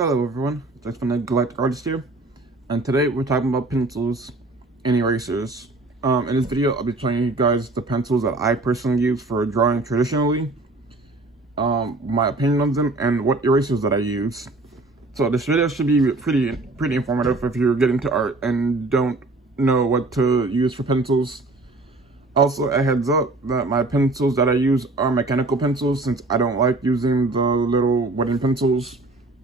Hello everyone, Jaxx from the Galactic Artist here, and today we're talking about pencils and erasers. In this video, I'll be showing you guys the pencils that I personally use for drawing traditionally, my opinion on them, and what erasers that I use. So this video should be pretty informative if you're getting into art and don't know what to use for pencils. Also, a heads up that my pencils that I use are mechanical pencils, since I don't like using the little wooden pencils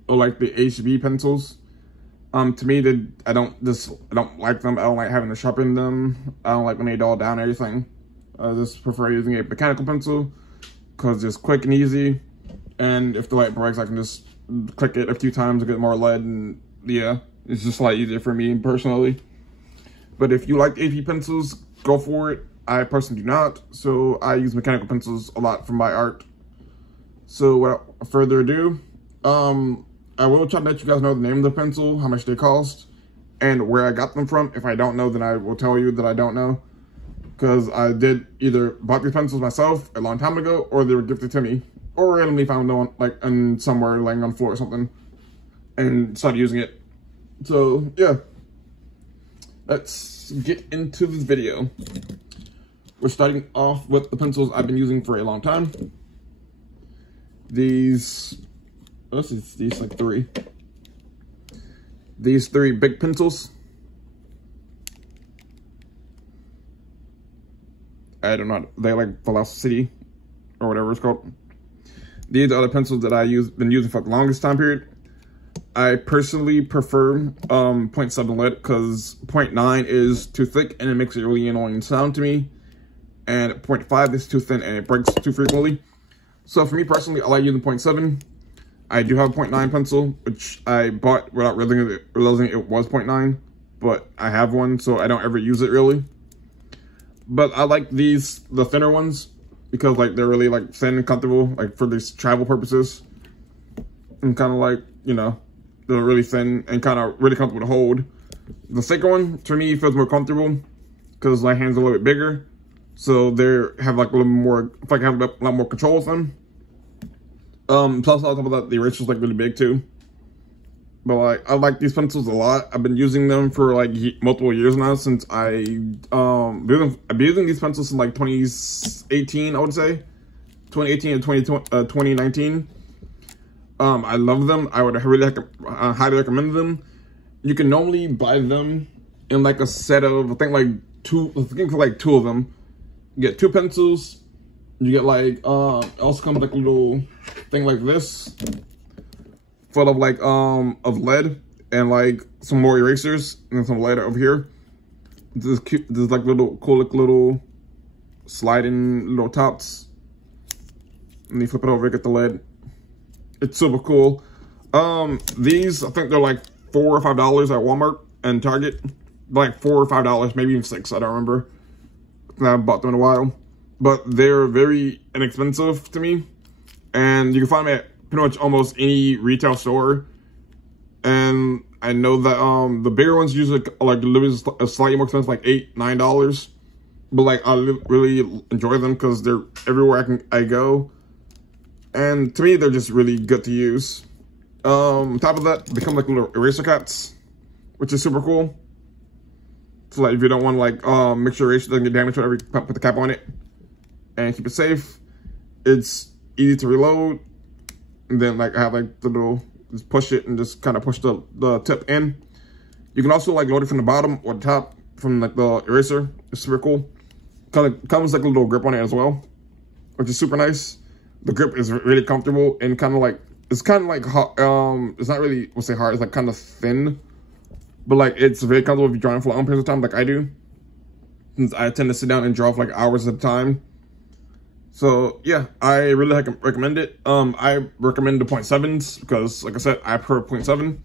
or like the HB pencils. To me, I don't like them. I don't like having to sharpen them. I don't like when they dull down or anything. I just prefer using a mechanical pencil because it's quick and easy. And if the light breaks, I can just click it a few times to get more lead, and yeah, it's just a lot easier for me personally. But if you like HB pencils, go for it. I personally do not, so I use mechanical pencils a lot for my art. So without further ado, I will try to let you guys know the name of the pencil, how much they cost, and where I got them from. If I don't know, then I will tell you that I don't know, because I did either bought these pencils myself a long time ago, or they were gifted to me, or randomly found them like in somewhere laying on the floor or something, and started using it. So yeah, let's get into this video. We're starting off with the pencils I've been using for a long time. These like three. These three big pencils. I don't know, they like Velocity or whatever it's called. These are the pencils that been using for the longest time period. I personally prefer 0.7 lead because 0.9 is too thick and it makes a really annoying sound to me. And 0.5 is too thin and it breaks too frequently. So for me personally, I like using 0.7. I do have a 0.9 pencil, which I bought without realizing it was 0.9, but I have one, so I don't ever use it really. But I like the thinner ones, because like they're really like thin and comfortable, like for these travel purposes. And kind of like, you know, they're really thin and kind of really comfortable to hold. The thicker one, to me, feels more comfortable, because my hands are a little bit bigger. So they have like a little more, I feel like I have a lot more control with them. Plus on top of that, the eraser's like really big too. But like, I like these pencils a lot. I've been using them for like multiple years now, since I've been using these pencils since like 2018, I would say. 2018 and 2019. I love them. I would really highly recommend them. You can normally buy them in like a set of, I think two of them. You get two pencils. You get like, it also comes like a little thing like this, full of like, of lead and like some more erasers and some lead over here. This is like cool little sliding little tops. And you flip it over, get the lead. It's super cool. These, I think they're like $4 or $5 at Walmart and Target. Like $4 or $5, maybe even $6, I don't remember. I haven't bought them in a while, but they're very inexpensive to me, and you can find them at pretty much almost any retail store. And I know that the bigger ones usually like slightly more expensive, like $8, $9. But like I really enjoy them because they're everywhere I go, and to me they're just really good to use. On top of that, they come like little eraser caps, which is super cool. So like if you don't want to like make sure eraser doesn't get damaged whenever you put the cap on it and keep it safe, it's easy to reload. And then like I have like the little, just push it and just kind of push the tip in. You can also like load it from the bottom or the top from like the eraser. It's super cool. Comes like a little grip on it as well, which is super nice. The grip is really comfortable and kind of like, it's kind of like it's not really, we'll say hard, it's like kind of thin. But like, it's very comfortable if you're drawing for long periods of time, like I do. Since I tend to sit down and draw for like hours at a time. So yeah, I really recommend it. I recommend the 0.7s because, like I said, I prefer 0.7.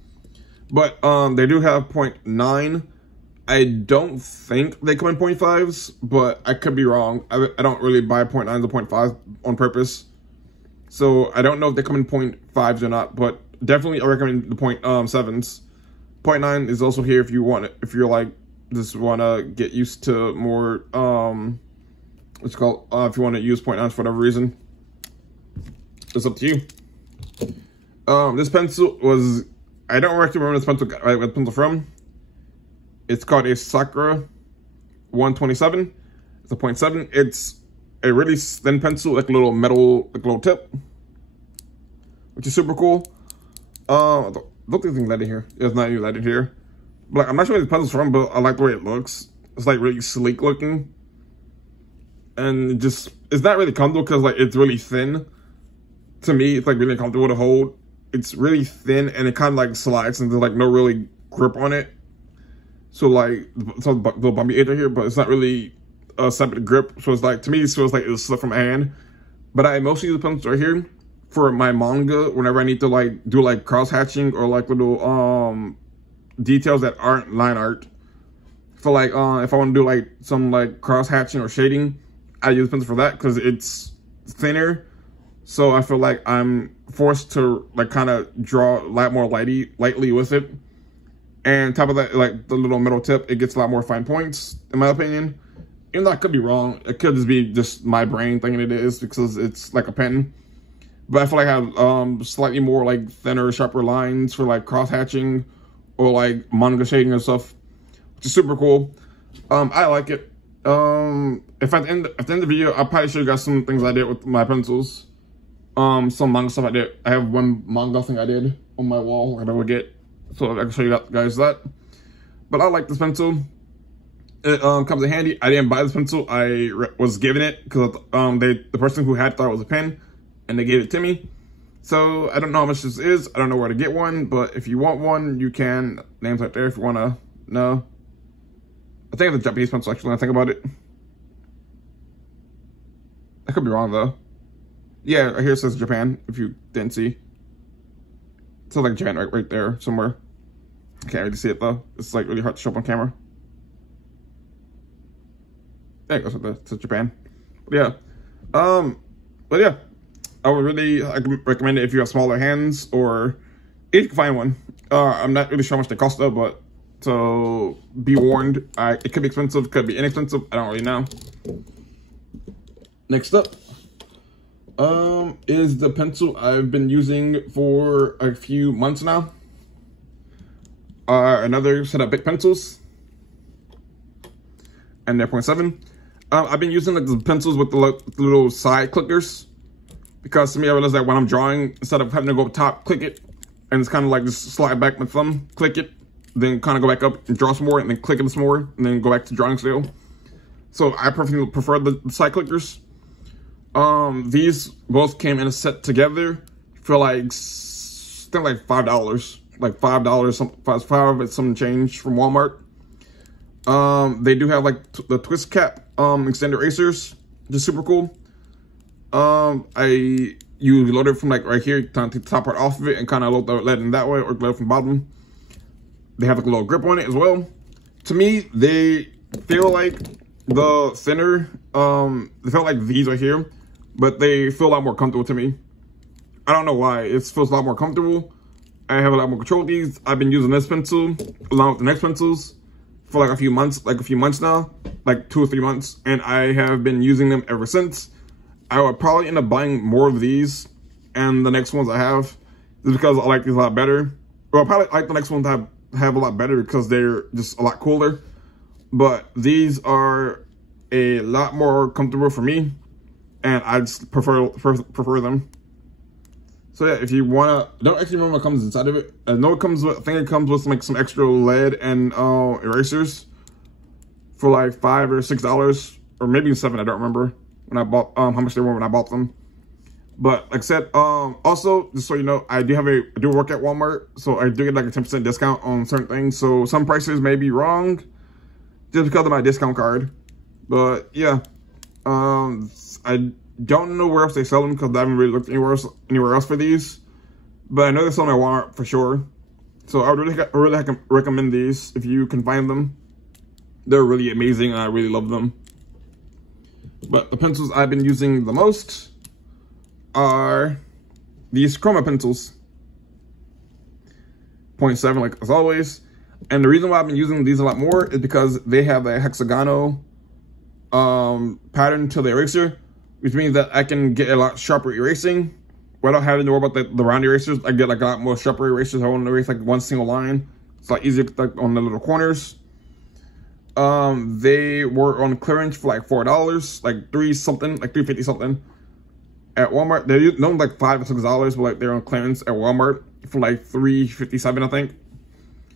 But they do have 0.9. I don't think they come in 0.5s, but I could be wrong. I don't really buy 0.9s or 0.5s on purpose. So I don't know if they come in 0.5s or not, but definitely I recommend the 0.7s. 0.9 is also here if you want it, if you're like, just want to get used to more, what's it called, if you want to use 0.9 for whatever reason. It's up to you. This pencil was I don't actually remember this pencil, where the pencil from. It's called a Sakura 127. It's a 0.7. It's a really thin pencil, like a little metal, like a little tip, which is super cool. I don't think there's lead in here. There's not any lead in here. But like, I'm not sure where the pencil's from, but I like the way it looks. It's like really sleek looking. And it's not really comfortable because like it's really thin. To me, it's like really uncomfortable to hold. It's really thin and it kind of like slides and there's like no really grip on it. So like, it's a little bumpy edge right here, but it's not really a separate grip. So it's like, to me, it feels like it's slipped from my hand. But I mostly use the pencil right here for my manga whenever I need to like do like cross hatching or like little details that aren't line art. For like if I want to do like some like cross hatching or shading, I use pencil for that because it's thinner. So I feel like I'm forced to like kind of draw a lot more lightly with it. And on top of that, like the little metal tip, it gets a lot more fine points, in my opinion. Even though I could be wrong, it could just be just my brain thinking it is because it's like a pen. But I feel like I have slightly more like thinner, sharper lines for like cross hatching or like manga shading and stuff, which is super cool. I like it. If at the end of the video, I'll probably show you guys some things I did with my pencils. Some manga stuff I did. I have one manga thing I did on my wall that I would get, so I can show you guys that. But I like this pencil. It comes in handy. I didn't buy this pencil. I was given it because the person who had thought it was a pen, and they gave it to me. So I don't know how much this is. I don't know where to get one, but if you want one, you can. Name's right there if you want to know. I think it's a Japanese pencil actually when I think about it. I could be wrong though. Yeah, right here it says Japan, if you didn't see. It says like Japan right there somewhere. I can't really see it though. It's like really hard to show up on camera. There it goes, it says Japan. But yeah. I would really recommend it if you have smaller hands or if you can find one. I'm not really sure how much they cost though, but so be warned. It could be expensive, could be inexpensive. I don't really know. Next up is the pencil I've been using for a few months now. Another set of big pencils, and they're 0.7. I've been using like the pencils with the little side clickers because to me I realized that when I'm drawing, instead of having to go up top, click it, and it's kind of like just slide back my thumb, click it, then kind of go back up and draw some more, and then click it some more, and then go back to drawing still. So I prefer the side clickers. These both came in a set together for like, I think like $5, like $5, $5 some change from Walmart. They do have like the twist cap, extended erasers, which is super cool. You load it from like right here, kind of take the top part off of it and kind of load the lead in that way, or load it from the bottom. They have like a little grip on it as well. To me, they feel like the thinner, they felt like these right here, but they feel a lot more comfortable to me. I don't know why. It feels a lot more comfortable. I have a lot more control with these. I've been using this pencil along with the next pencils for like a few months now, like 2 or 3 months, and I have been using them ever since. I would probably end up buying more of these and the next ones I have, just because I like these a lot better. Well, I probably like the next ones I have a lot better because they're just a lot cooler. But these are a lot more comfortable for me, and I just prefer them. So yeah, if you wanna, I don't actually remember what comes inside of it. I know it comes with, I think it comes with like some extra lead and erasers for like $5 or $6, or maybe $7. I don't remember when I bought how much they were when I bought them. But like I said, also just so you know, I do work at Walmart, so I do get like a 10% discount on certain things. So some prices may be wrong just because of my discount card. But yeah, I don't know where else they sell them because I haven't really looked anywhere else for these. But I know they sell them at Walmart for sure. So I would really recommend these if you can find them. They're really amazing and I really love them. But the pencils I've been using the most are these chroma pencils. 0.7 like as always. And the reason why I've been using these a lot more is because they have a hexagonal pattern to the eraser, which means that I can get a lot sharper erasing without having to worry about the round erasers, I get like a lot more sharper erasers. I want to erase like one single line. It's like easier like on the little corners. They were on clearance for like $4, like $3.50 something at Walmart. They're known like $5 or $6, but like they're on clearance at Walmart for like $3.57, I think.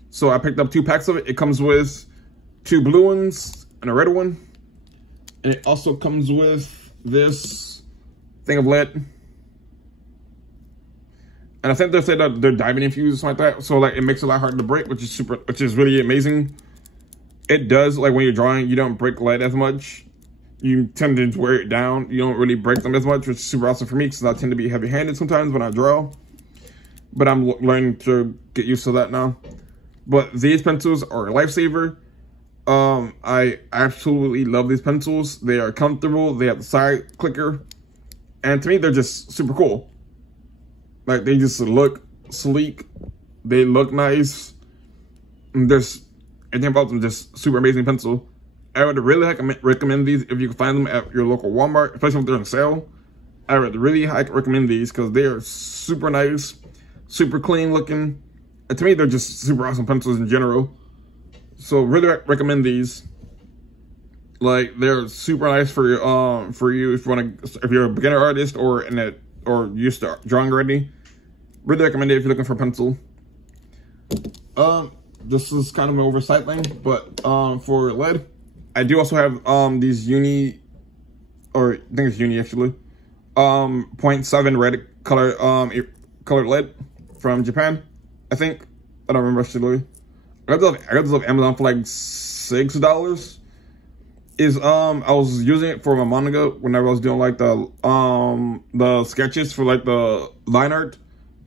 So I picked up 2 packs of it. It comes with 2 blue ones and a red one, and it also comes with this thing of lead. And I think they said that they're diamond infused or something like that. So like it makes it a lot harder to break, which is really amazing. It does, like when you're drawing, you don't break lead as much. You tend to wear it down. You don't really break them as much, which is super awesome for me because I tend to be heavy-handed sometimes when I draw. But I'm learning to get used to that now. But these pencils are a lifesaver. I absolutely love these pencils. They are comfortable. They have the side clicker. And to me, they're just super cool. Like, they just look sleek. They look nice. And there's everything about them just super amazing pencil. I would really recommend these if you can find them at your local Walmart, especially if they're on sale. I would really recommend these because they are super nice, super clean looking. And to me, they're just super awesome pencils in general. So really recommend these. Like, they're super nice for you if you're a beginner artist or used to drawing already. Really recommend it if you're looking for a pencil. This is kind of an oversight thing, but for lead, I do also have these uni, or I think it's uni actually, 0.7 red colored lead from Japan, I think. I don't remember actually. I got this off Amazon for like $6. I was using it for my manga whenever I was doing like the sketches for like the line art.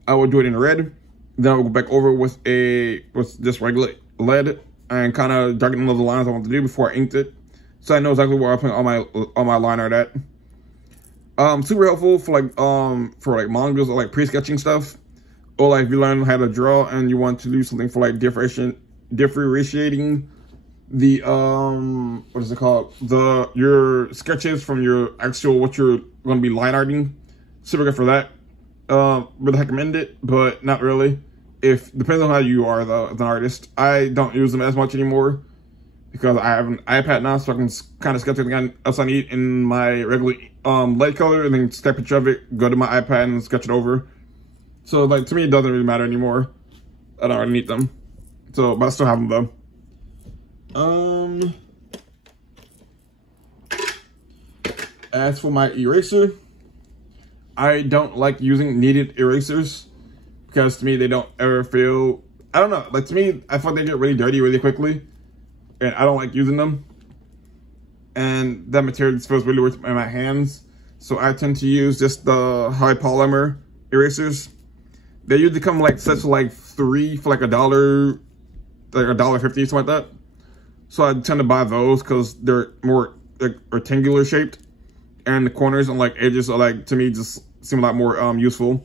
I would do it in red. Then I would go back over with just regular lead and kind of darken all the lines I want to do before I inked it, so I know exactly where I put all my line art at. Super helpful for like mangas or like pre-sketching stuff, or like if you learn how to draw and you want to do something for like differentiating the what is it called, your sketches from your actual what you're going to be line arting. Super good for that. Would recommend it, but not really. Depends on how you are though as an artist. I don't use them as much anymore because I have an iPad now, so I can kind of sketch anything else I need in my regular lead color and then take a picture of it, go to my iPad and sketch it over. So like to me, it doesn't really matter anymore. I don't really need them. So, but I still have them though. As for my eraser, I don't like using kneaded erasers because to me they don't ever feel, I don't know, like to me I thought they get really dirty really quickly and I don't like using them, and that material just feels really weird in my hands. So I tend to use just the high polymer erasers. They usually come like sets of like 3 for like $1, like $1.50, something like that. So I tend to buy those because they're more like rectangular shaped, and the corners and like edges are like, to me, just seem a lot more useful.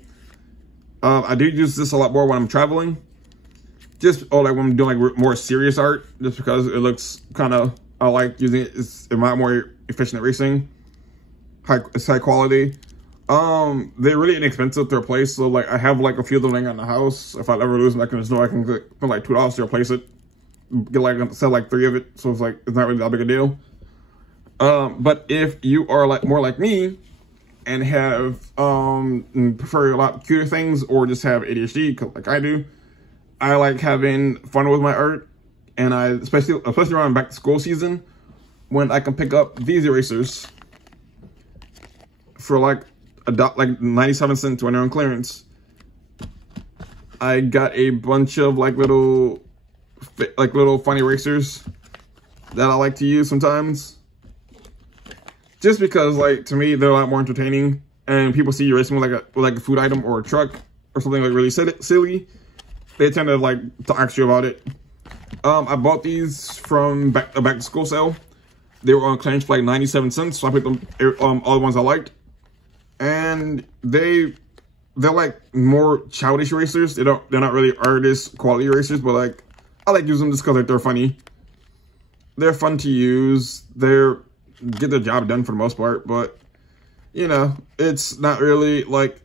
I do use this a lot more when I'm traveling, or like when I'm doing like more serious art, just because it looks kind of, I like using it. It's a lot more efficient erasing. It's high quality. They're really inexpensive to replace, so like I have like a few of them laying in the house. If I ever lose them, I can just know I can put like $2 to replace it. Sell like 3 of it, so it's like it's not really that big a deal. But if you are like more like me and have prefer a lot cuter things, or just have ADHD like I do, I like having fun with my art, and I especially around back to school season when I can pick up these erasers for like like 97 cents when they're on clearance. I got a bunch of like little funny erasers that I like to use sometimes, just because like to me they're a lot more entertaining, and people see you erasing with like a food item or a truck or something like really silly, they tend to like talk to you about it. I bought these from back to school sale. They were on clearance for like 97 cents, so I picked them all the ones I liked, and they're like more childish erasers. They're not really artist quality erasers, but like I like using them just because like they're funny. They're fun to use. Get the job done for the most part, but you know, it's not really like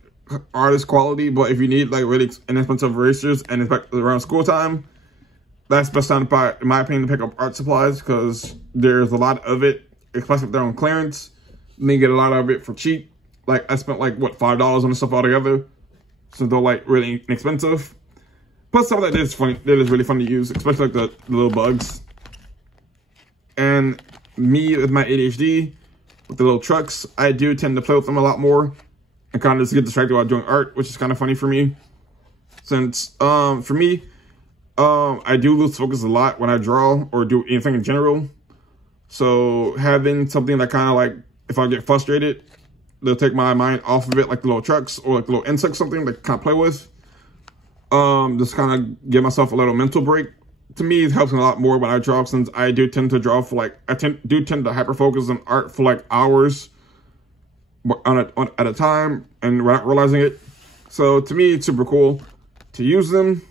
artist quality, but if you need like really inexpensive erasers and it's back around school time, that's the best time to buy, in my opinion, to pick up art supplies, because there's a lot of it, especially if they're on clearance. And you get a lot of it for cheap. Like I spent like what, $5 on this stuff altogether, so they're like really inexpensive. Plus some of that is funny, that is really fun to use, especially like the little bugs. And me with my ADHD, with the little trucks, I do tend to play with them a lot more and kind of just get distracted while doing art, which is kind of funny for me. Since, for me, I do lose focus a lot when I draw or do anything in general. So having something that kind of like, if I get frustrated, they'll take my mind off of it, like the little trucks or like the little insects, something to kind of play with. Just kind of give myself a little mental break. To me, it helps me a lot more when I draw, since I do tend to draw for like, I do tend to hyper focus on art for like hours at a time and without realizing it. So to me, it's super cool to use them.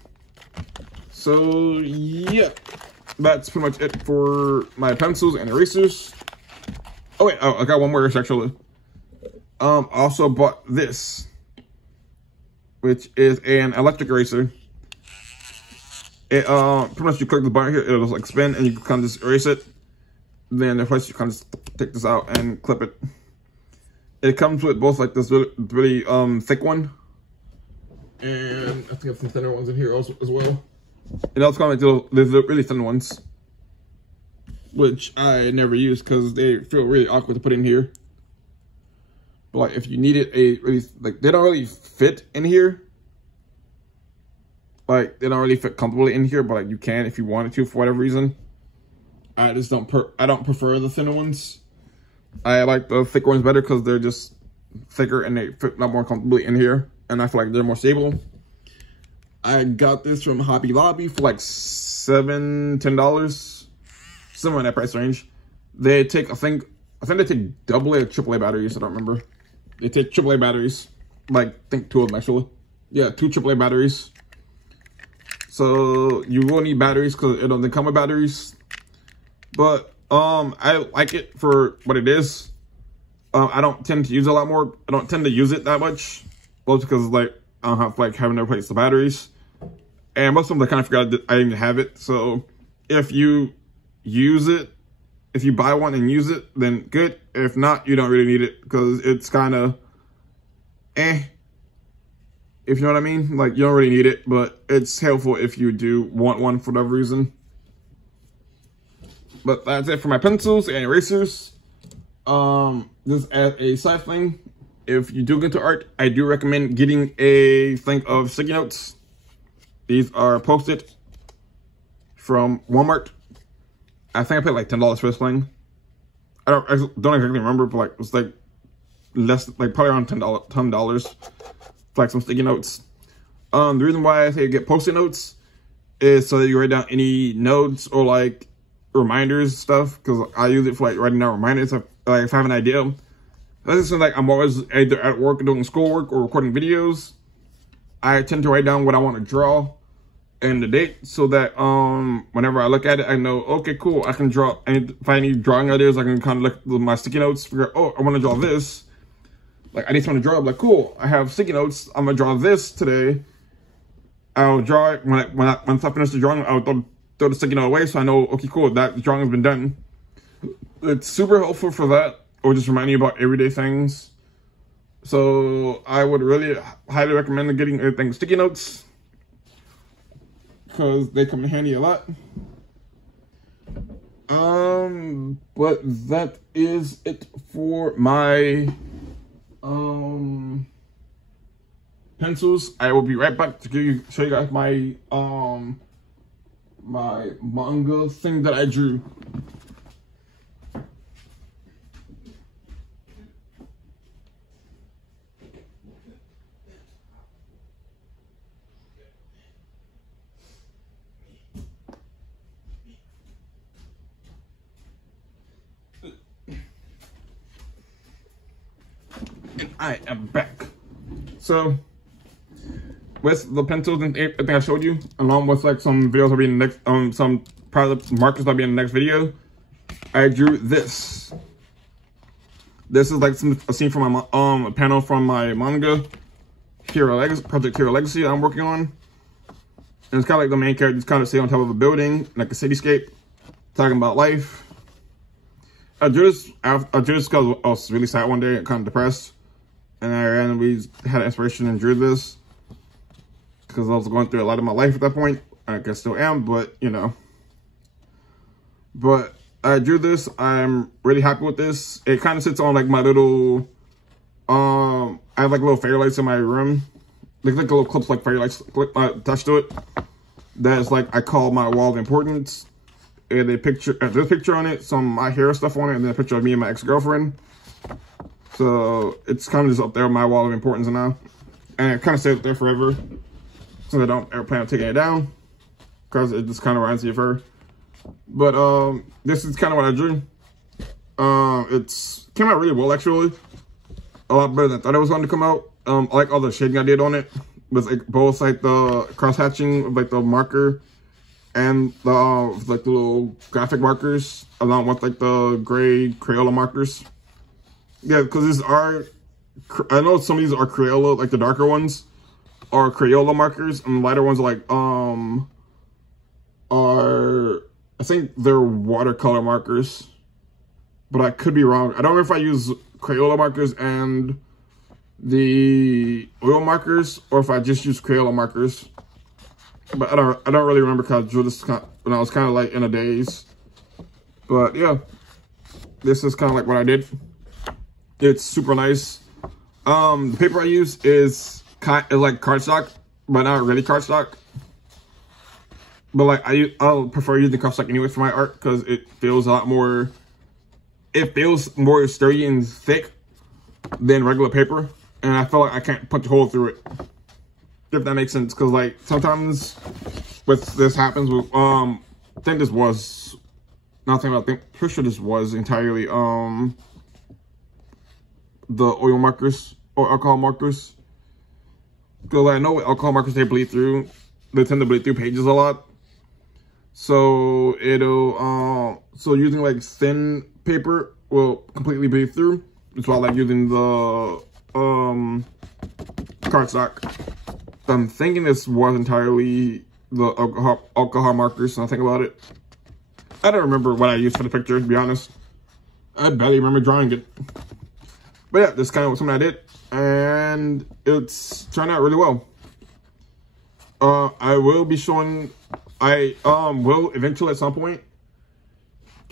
So yeah, that's pretty much it for my pencils and erasers. Oh wait, I got one more eraser actually. Also bought this, which is an electric eraser. It pretty much you click the button here, it'll just like spin and you can kind of just erase it. Then of course you kind of just take this out and clip it. It comes with both like this really thick one, and I think I have some thinner ones in here also as well. It also comes with these really thin ones, which I never use because they feel really awkward to put in here. But like if you needed a really, like they don't really fit in here. Like they don't really fit comfortably in here, but like you can if you wanted to for whatever reason. I just don't prefer the thinner ones. I like the thicker ones better because they're just thicker and they fit a lot more comfortably in here, and I feel like they're more stable. I got this from Hobby Lobby for like $10, somewhere in that price range. They take, I think they take AA or AAA batteries. I don't remember. They take AAA batteries, like I think 2 of them actually. Yeah, 2 AAA batteries. So you will need batteries because it doesn't come with batteries. But I like it for what it is. I don't tend to use it a lot more. I don't tend to use it that much, both because like I don't have like having to replace the batteries, and most of them I kind of forgot that I didn't have it. So if you use it, if you buy one and use it, then good. If not, you don't really need it because it's kind of if you know what I mean. Like you don't really need it, but it's helpful if you do want one for whatever reason. But that's it for my pencils and erasers. Just as a side thing, if you do get into art, I do recommend getting a thing of sticky notes. These are Post-it from Walmart. I think I paid like $10 for this thing. I don't exactly remember, but like it was like less, like probably around $10 for like some sticky notes. The reason why I say get Post-it notes is so that you write down any notes or like reminders stuff, because I use it for like writing down reminders of, like if I have an idea. Let's just like I'm always either at work doing schoolwork or recording videos. I tend to write down what I want to draw and the date, so that whenever I look at it, I know, okay, cool, I can draw. And if I need drawing ideas, I can kind of look at my sticky notes, figure out, oh, I want to draw this. Like I need something to draw. I'm like, cool, I have sticky notes. I'm gonna draw this today. I'll draw it once I finish the drawing. I'll throw the sticky note away, so I know, okay, cool, that drawing has been done. It's super helpful for that, or just remind you about everyday things. So I would really highly recommend getting everything sticky notes, because they come in handy a lot. But that is it for my pencils. I will be right back to show you guys my my manga thing that I drew. And I am back. So with the pencils and everything I showed you, along with like some videos I'll be in the next, some product markers I'll be in the next video, I drew this. This is like a scene from my a panel from my manga. Project Hero Legacy that I'm working on. And it's kind of like the main character just kind of stay on top of a building, like a cityscape, talking about life. I drew this because I was really sad one day and kind of depressed. And I randomly had inspiration and drew this. Because I was going through a lot of my life at that point. I guess still am, but you know. But I drew this. I'm really happy with this. It kind of sits on like my little, I have like little fairy lights in my room. Like little clips like fairy lights attached to it. That's like, I call my wall of importance. And there's a picture on it, some of my hair stuff on it, and then a picture of me and my ex-girlfriend. So it's kind of just up there on my wall of importance now. And it kind of stays up there forever. So I don't ever plan on taking it down. Because it just kind of reminds me of her. But this is kind of what I drew. It's came out really well actually. A lot better than I thought it was going to come out. I like all the shading I did on it. With like both like the cross hatching of like the marker and the like the little graphic markers along with like the gray Crayola markers. Yeah, because these are, I know some of these are Crayola, like the darker ones are Crayola markers, and the lighter ones are like I think they're watercolor markers, but I could be wrong. I don't know if I use Crayola markers and the oil markers, or if I just use Crayola markers. But I don't really remember because I drew this when I was kind of like in a daze. But yeah, this is kind of like what I did. It's super nice. The paper I use is like cardstock, but not really cardstock. But like I'll prefer using cardstock anyway for my art because it feels a lot more. It feels more sturdy and thick than regular paper, and I feel like I can't punch a hole through it. If that makes sense, because like sometimes with this happens with I think this was nothing. I think pretty sure this was entirely the oil markers or alcohol markers. Because I know with alcohol markers they bleed through. They tend to bleed through pages a lot. So it'll so using like thin paper will completely bleed through. That's why I like using the cardstock. I'm thinking this was entirely the alcohol markers, and I think about it. I don't remember what I used for the picture, to be honest. I barely remember drawing it. But yeah, this kind of was something I did, and it's turned out really well. I will be showing, I will eventually at some point,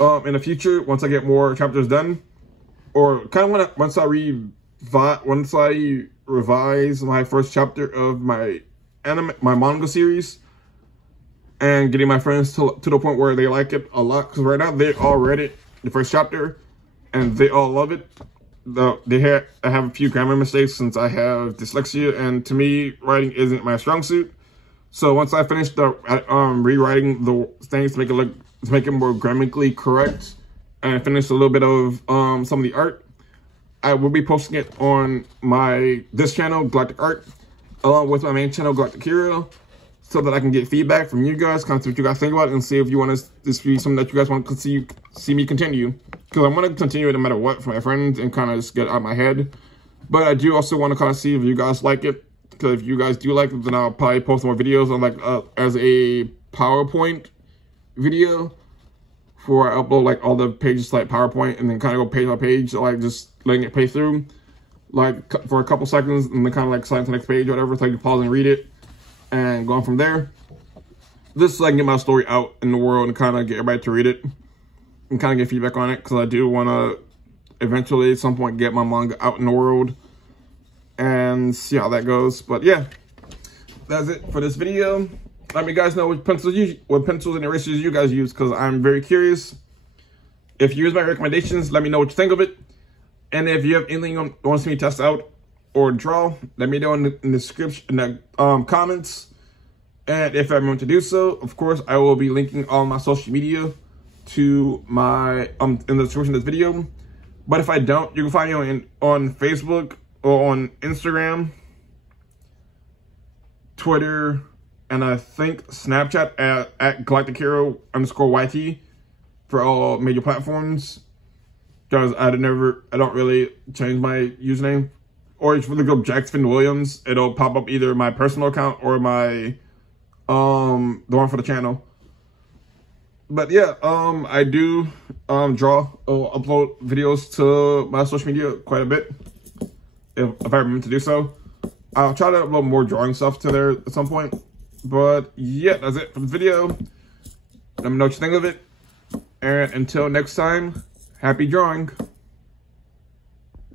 in the future, once I get more chapters done, or kind of once I revise my first chapter of my manga series, and getting my friends to the point where they like it a lot, because right now they all read it, the first chapter, and they all love it. I have a few grammar mistakes since I have dyslexia, and to me, writing isn't my strong suit. So once I finish the rewriting the things to make it more grammatically correct, and finish a little bit of some of the art, I will be posting it on this channel, Galactic Art, along with my main channel, Galactic Hero, so that I can get feedback from you guys, kind of see what you guys think about it, and see if you want this to be something that you guys want to see me continue. Because I want to continue it no matter what for my friends and kind of just get out of my head. But I do also want to kind of see if you guys like it. Because if you guys do like it, then I'll probably post more videos on like as a PowerPoint video. For I upload like all the pages to like PowerPoint, and then kind of go page by page, like just letting it play through, like for a couple seconds, and then kind of like slide to the next page or whatever, so I can pause and read it, and going from there. This is so I can get my story out in the world and kind of get everybody to read it, and kind of get feedback on it, because I do want to eventually at some point get my manga out in the world and see how that goes. But yeah, that's it for this video. Let me guys know what pencils and erasers you guys use, because I'm very curious. If you use my recommendations, let me know what you think of it. And if you have anything you want to see me test out or draw, let me know in the description, in the comments. And if I'm going to do so, of course, I will be linking all my social media to my in the description of this video. But if I don't, you can find me on Facebook or on Instagram, Twitter, and I think Snapchat at Galactic Hero _YT for all major platforms. Because I don't really change my username or if you look up Jaxx Williams, it'll pop up either my personal account or my the one for the channel. But yeah, I do draw or upload videos to my social media quite a bit if I remember to do so. I'll try to upload more drawing stuff to there at some point. But yeah, that's it for the video. Let me know what you think of it. And until next time, happy drawing.